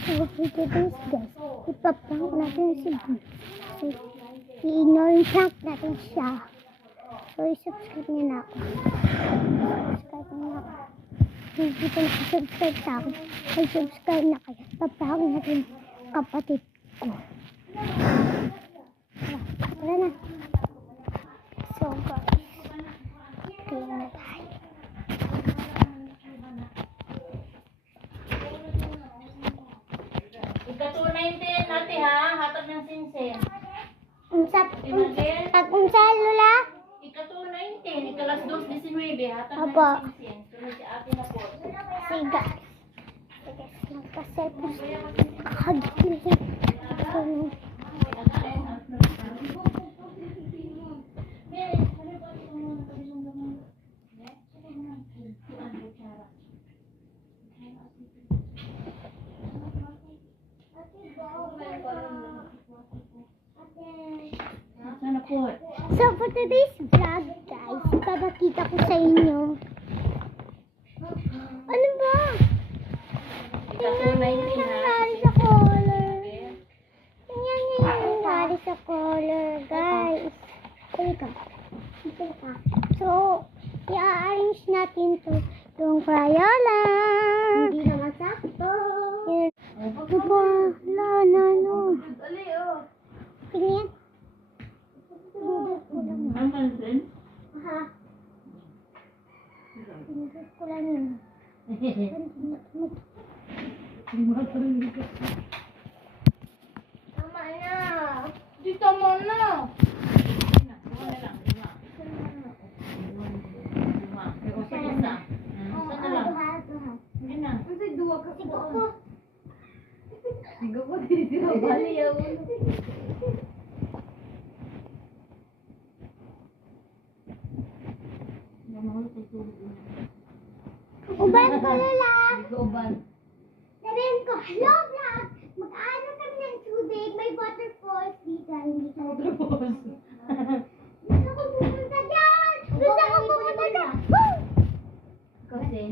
So, today's guys, ipaprank natin si Bruce. So, i-ignore prank natin siya. So, i-subscribe niyo na ako. Subscribe niyo na ako. Hindi pa nakasubscribe sa akin. Mag-subscribe na kayo. Paprank natin kapatid ko. Wala na. So, guys, kaya na tayo. Ikatunay din natin ha, hatag ng sinsin. Unsa lola? Ikatunay din, ikalas 2:19, hatag Opo. ng sinsin. Sunod si ate na po. Siga. Sige, magka-cellphone. Kakagiling. Sana po. So, for today's vlog, guys, ipapakita ko sa inyo. Ano ba? Ikatunay Ano din ha. nangyari sa color? Yan nangyari sa color, guys. Halika. So, i-arrange natin to yung Crayola. Hindi naman sakto. Ano ba? No. Dali oh. Tingnan. Ang pansin? Ha? Pinagod ko lang yun. Tama na. Dito mo na. Uban ko lala. Uban. Sabihin ko, hello vlog. Mag-ano kami ng tubig. May waterfalls dito. Hindi ka Gusto ko pumunta dyan. Gusto ko pumunta dyan. Woo! Kasi,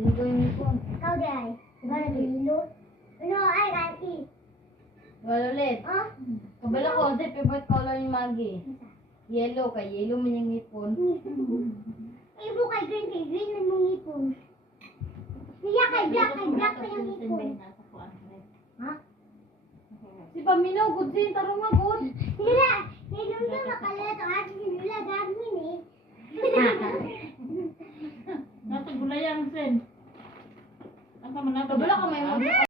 ligo yung ipon. Ikaw dyan. Diba nalilo? Ano, ay, Auntie. Wala ulit. Oh? Kabala ko, kasi favorite color ni Maggie. Yellow, kay yellow man yung ipon. Ibo kay green na mong ipon. Kaya kay black pa yung ipon. Ha? Si Paminaw, good din, tarong nga good. Sila, ngayon na makalala ito ating sinula gagawin eh. Nasa gulayan, Sen. Ang kamanata. Kabala ka may